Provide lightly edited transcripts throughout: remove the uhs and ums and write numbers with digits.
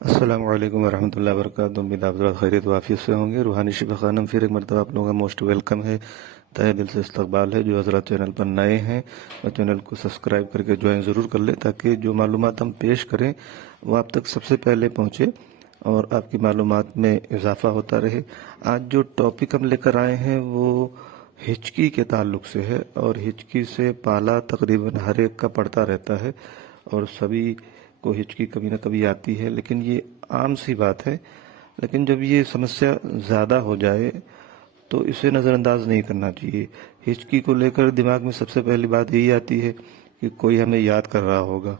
अस्सलामु अलैकुम वरहमतुल्लाहि वबरकातुहू। उम्मीद आप ज़रा खैरियत वाफियत से होंगे। रूहानी शिफा खानम फिर एक मरतबा आप लोगों का मोस्ट वेलकम है, तहे दिल से इस्तकबाल है। जो हज़रात चैनल पर नए हैं वह चैनल को सब्सक्राइब करके ज्वाइन ज़रूर कर लें, ताकि जो मालूमात हम पेश करें वो आप तक सबसे पहले पहुँचे और आपकी मालूमात में इजाफ़ा होता रहे। आज जो टॉपिक हम लेकर आए हैं वो हिचकी के ताल्लुक से है, और हिचकी से पाला तकरीबन हर एक का पड़ता रहता है और सभी को हिचकी कभी ना कभी आती है, लेकिन ये आम सी बात है। लेकिन जब ये समस्या ज़्यादा हो जाए तो इसे नज़रअंदाज नहीं करना चाहिए। हिचकी को लेकर दिमाग में सबसे पहली बात यही आती है कि कोई हमें याद कर रहा होगा,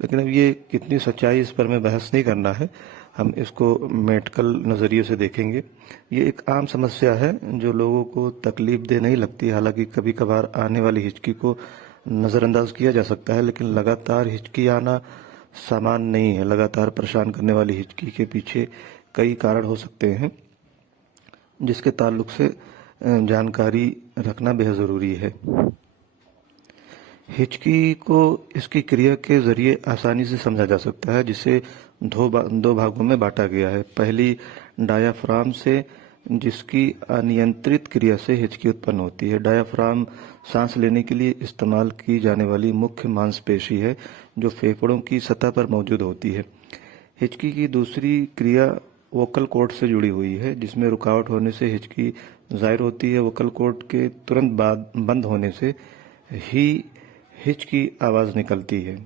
लेकिन अब ये कितनी सच्चाई, इस पर हमें बहस नहीं करना है। हम इसको मेडिकल नज़रिए से देखेंगे। ये एक आम समस्या है जो लोगों को तकलीफ दे नहीं लगती। हालांकि कभी कभार आने वाली हिचकी को नज़रअंदाज किया जा सकता है, लेकिन लगातार हिचकी आना सामान्य नहीं है। लगातार परेशान करने वाली हिचकी के पीछे कई कारण हो सकते हैं, जिसके ताल्लुक से जानकारी रखना बेहद ज़रूरी है। हिचकी को इसकी क्रिया के जरिए आसानी से समझा जा सकता है, जिसे दो भागों में बांटा गया है। पहली डायाफ्राम से, जिसकी अनियंत्रित क्रिया से हिचकी उत्पन्न होती है। डायाफ्राम सांस लेने के लिए इस्तेमाल की जाने वाली मुख्य मांसपेशी है, जो फेफड़ों की सतह पर मौजूद होती है। हिचकी की दूसरी क्रिया वोकल कॉर्ड से जुड़ी हुई है, जिसमें रुकावट होने से हिचकी जाहिर होती है। वोकल कॉर्ड के तुरंत बाद बंद होने से ही हिचकी आवाज़ निकलती है।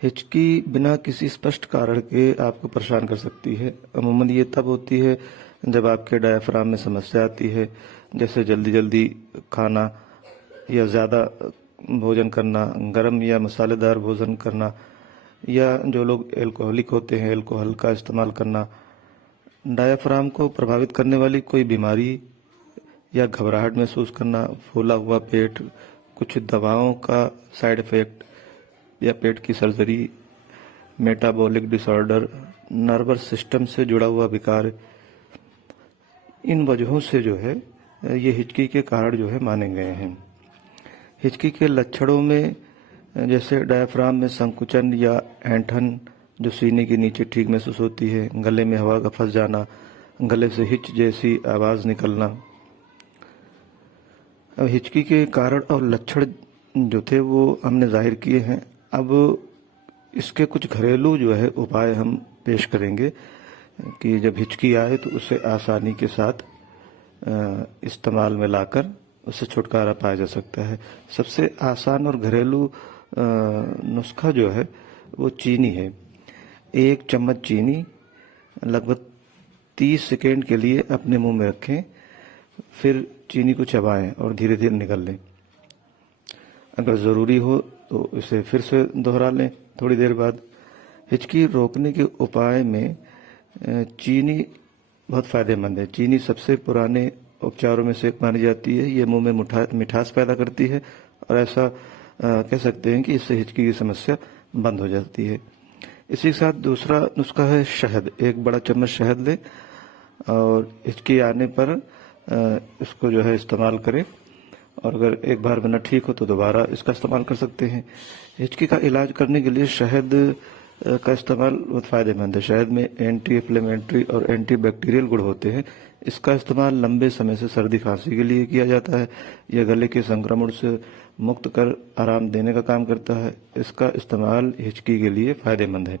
हिचकी बिना किसी स्पष्ट कारण के आपको परेशान कर सकती है। अमूमन ये तब होती है जब आपके डायफ्राम में समस्या आती है, जैसे जल्दी जल्दी खाना या ज़्यादा भोजन करना, गर्म या मसालेदार भोजन करना, या जो लोग एल्कोहलिक होते हैं एल्कोहल का इस्तेमाल करना। डायफ्राम को प्रभावित करने वाली कोई बीमारी या घबराहट महसूस करना, फूला हुआ पेट, कुछ दवाओं का साइड इफ़ेक्ट या पेट की surgery, metabolic disorder, nervous system से जुड़ा हुआ विकार, इन वजहों से जो है ये हिचकी के कारण जो है माने गए हैं। हिचकी के लक्षणों में जैसे डायफ्राम में संकुचन या ऐंठन जो सीने के नीचे ठीक महसूस होती है, गले में हवा का फंस जाना, गले से हिच जैसी आवाज़ निकलना। अब हिचकी के कारण और लक्षण जो थे वो हमने जाहिर किए हैं। अब इसके कुछ घरेलू जो है उपाय हम पेश करेंगे कि जब हिचकी आए तो उसे आसानी के साथ इस्तेमाल में लाकर उससे छुटकारा पाया जा सकता है। सबसे आसान और घरेलू नुस्खा जो है वो चीनी है। 1 चम्मच चीनी लगभग 30 सेकेंड के लिए अपने मुंह में रखें, फिर चीनी को चबाएं और धीरे धीरे निगल लें। अगर ज़रूरी हो तो इसे फिर से दोहरा लें थोड़ी देर बाद। हिचकी रोकने के उपाय में चीनी बहुत फ़ायदेमंद है। चीनी सबसे पुराने उपचारों में से एक मानी जाती है। ये मुंह में मिठास पैदा करती है और ऐसा कह सकते हैं कि इससे हिचकी की समस्या बंद हो जाती है। इसी के साथ दूसरा नुस्खा है शहद। 1 बड़ा चम्मच शहद लें और हिचकी आने पर इसको जो है इस्तेमाल करें, और अगर एक बार में न ठीक हो तो दोबारा इसका इस्तेमाल कर सकते हैं। हिचकी का इलाज करने के लिए शहद का इस्तेमाल बहुत फ़ायदेमंद है। शहद में एंटी इन्फ्लेमेटरी और एंटी बैक्टीरियल गुण होते हैं। इसका इस्तेमाल लंबे समय से सर्दी खांसी के लिए किया जाता है। यह गले के संक्रमण से मुक्त कर आराम देने का काम करता है। इसका इस्तेमाल हिचकी के लिए फ़ायदेमंद है।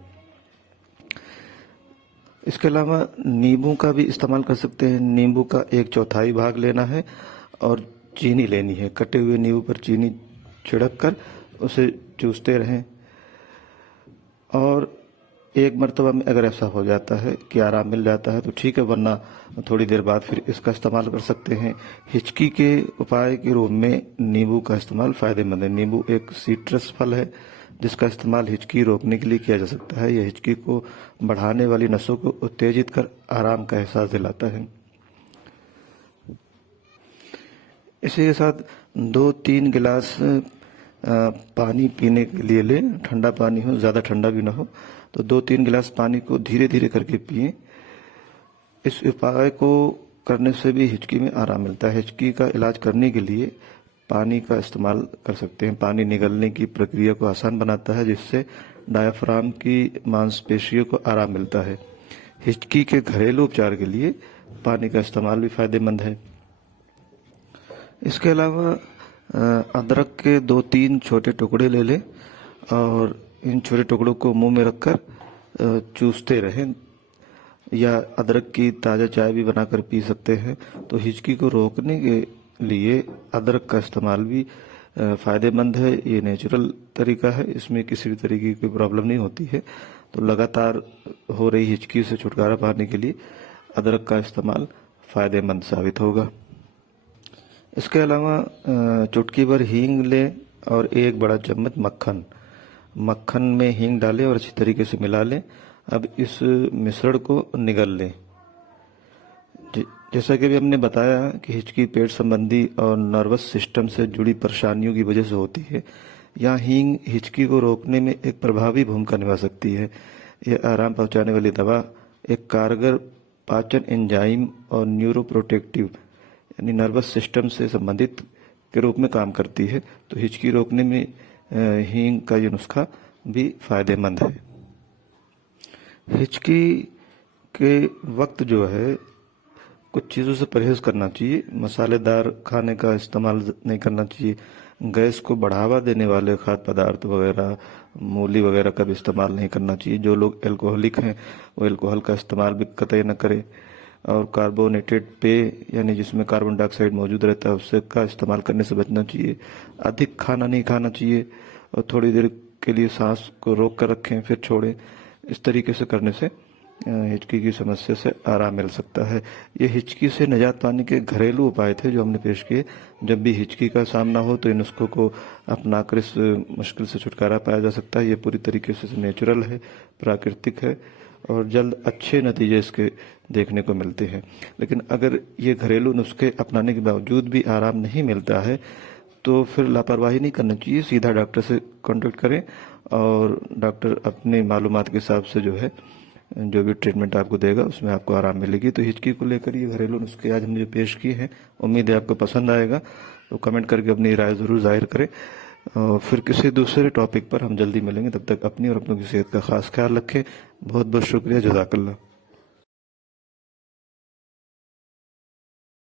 इसके अलावा नींबू का भी इस्तेमाल कर सकते हैं। नींबू का 1/4 भाग लेना है और चीनी लेनी है। कटे हुए नींबू पर चीनी छिड़क कर उसे चूसते रहें, और एक मरतबा में अगर ऐसा हो जाता है कि आराम मिल जाता है तो ठीक है, वरना थोड़ी देर बाद फिर इसका इस्तेमाल कर सकते हैं। हिचकी के उपाय के रूप में नींबू का इस्तेमाल फ़ायदेमंद है। नींबू एक सीट्रस फल है जिसका इस्तेमाल हिचकी रोकने के लिए किया जा सकता है। यह हिचकी को बढ़ाने वाली नसों को उत्तेजित कर आराम का एहसास दिलाता है। इसी के साथ 2-3 गिलास पानी पीने के लिए लें। ठंडा पानी हो, ज़्यादा ठंडा भी ना हो। तो 2-3 गिलास पानी को धीरे धीरे करके पिएं। इस उपाय को करने से भी हिचकी में आराम मिलता है। हिचकी का इलाज करने के लिए पानी का इस्तेमाल कर सकते हैं। पानी निगलने की प्रक्रिया को आसान बनाता है, जिससे डायाफ्राम की मांसपेशियों को आराम मिलता है। हिचकी के घरेलू उपचार के लिए पानी का इस्तेमाल भी फायदेमंद है। इसके अलावा अदरक के 2-3 छोटे टुकड़े ले लें और इन छोटे टुकड़ों को मुंह में रखकर चूसते रहें, या अदरक की ताज़ा चाय भी बनाकर पी सकते हैं। तो हिचकी को रोकने के लिए अदरक का इस्तेमाल भी फ़ायदेमंद है। ये नेचुरल तरीका है, इसमें किसी भी तरीके की प्रॉब्लम नहीं होती है। तो लगातार हो रही हिचकी से छुटकारा पाने के लिए अदरक का इस्तेमाल फ़ायदेमंद साबित होगा। इसके अलावा चुटकी भर हींग लें और 1 बड़ा चम्मच मक्खन में हींग डालें और अच्छी तरीके से मिला लें। अब इस मिश्रण को निगल लें। जैसा कि अभी हमने बताया कि हिचकी पेट संबंधी और नर्वस सिस्टम से जुड़ी परेशानियों की वजह से होती है। यहाँ हींग हिचकी को रोकने में एक प्रभावी भूमिका निभा सकती है। यह आराम पहुंचाने वाली दवा एक कारगर पाचन एंजाइम और न्यूरोप्रोटेक्टिव यानी नर्वस सिस्टम से संबंधित के रूप में काम करती है। तो हिचकी रोकने में हींग का ये नुस्खा भी फायदेमंद है। हिचकी के वक्त जो है कुछ चीज़ों से परहेज करना चाहिए। मसालेदार खाने का इस्तेमाल नहीं करना चाहिए। गैस को बढ़ावा देने वाले खाद्य पदार्थ वगैरह, मूली वगैरह का भी इस्तेमाल नहीं करना चाहिए। जो लोग एल्कोहलिक हैं वो एल्कोहल का इस्तेमाल भी कतई न करें। और कार्बोनेटेड पेय यानी जिसमें कार्बन डाइऑक्साइड मौजूद रहता है उससे का इस्तेमाल करने से बचना चाहिए। अधिक खाना नहीं खाना चाहिए और थोड़ी देर के लिए सांस को रोक कर रखें फिर छोड़ें। इस तरीके से करने से हिचकी की समस्या से आराम मिल सकता है। ये हिचकी से निजात पाने के घरेलू उपाय थे जो हमने पेश किए। जब भी हिचकी का सामना हो तो इन नुस्खों को अपनाकर इस मुश्किल से छुटकारा पाया जा सकता है। ये पूरी तरीके से नेचुरल है, प्राकृतिक है और जल्द अच्छे नतीजे इसके देखने को मिलते हैं। लेकिन अगर ये घरेलू नुस्खे अपनाने के बावजूद भी आराम नहीं मिलता है तो फिर लापरवाही नहीं करना चाहिए। सीधा डॉक्टर से कांटेक्ट करें और डॉक्टर अपने मालूमात के हिसाब से जो है जो भी ट्रीटमेंट आपको देगा उसमें आपको आराम मिलेगी। तो हिचकी को लेकर ये घरेलू नुस्खे आज हमने जो पेश किए हैं, उम्मीद है आपको पसंद आएगा। तो कमेंट करके अपनी राय ज़रूर जाहिर करें और फिर किसी दूसरे टॉपिक पर हम जल्दी मिलेंगे। तब तक अपनी और अपनों की सेहत का खास ख्याल रखें। बहुत बहुत शुक्रिया। जज़ाकल्लाह।